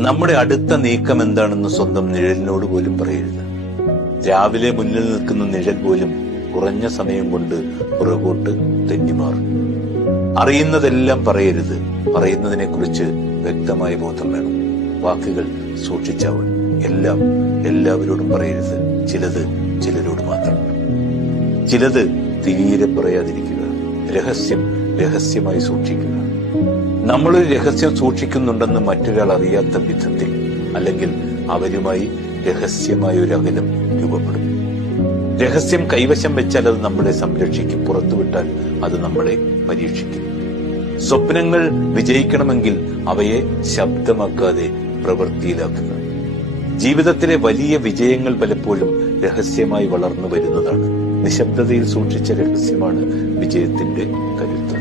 നമ്മുടെ അടുത്ത നീക്കം എന്താണെന്ന് സ്വന്തം നിഴലിനോട് പോലും പറയരുത്. രാവിലെ മുന്നിൽ നിൽക്കുന്ന നിഴൽ പോലും കുറഞ്ഞ സമയം കൊണ്ട് പുറകോട്ട് തെന്നിമാറും. അറിയുന്നതെല്ലാം പറയരുത്. പറയുന്നതിനെ കുറിച്ച് വ്യക്തമായ ബോധം വേണം. വാക്കുകൾ സൂക്ഷിച്ചാവണം. എല്ലാം എല്ലാവരോടും പറയരുത്. ചിലത് ചിലരോട് മാത്രം. ചിലത് തീരെ പറയാതിരിക്കുക. രഹസ്യം രഹസ്യമായി സൂക്ഷിക്കുക. നമ്മളൊരു രഹസ്യം സൂക്ഷിക്കുന്നുണ്ടെന്ന് മറ്റൊരാൾ അറിയാത്ത വിധത്തിൽ, അല്ലെങ്കിൽ അവരുമായി രഹസ്യമായ ഒരു അകലം രൂപപ്പെടും. രഹസ്യം കൈവശം വെച്ചാൽ അത് നമ്മളെ സംരക്ഷിക്കും. പുറത്തുവിട്ടാൽ അത് നമ്മളെ പരീക്ഷിക്കും. സ്വപ്നങ്ങൾ വിജയിക്കണമെങ്കിൽ അവയെ ശബ്ദമാക്കാതെ പ്രവൃത്തിയിലാക്കുക. ജീവിതത്തിലെ വലിയ വിജയങ്ങൾ പലപ്പോഴും രഹസ്യമായി വളർന്നു വരുന്നതാണ്. നിശബ്ദതയിൽ സൂക്ഷിച്ച രഹസ്യമാണ് വിജയത്തിന്റെ കരുത്ത്.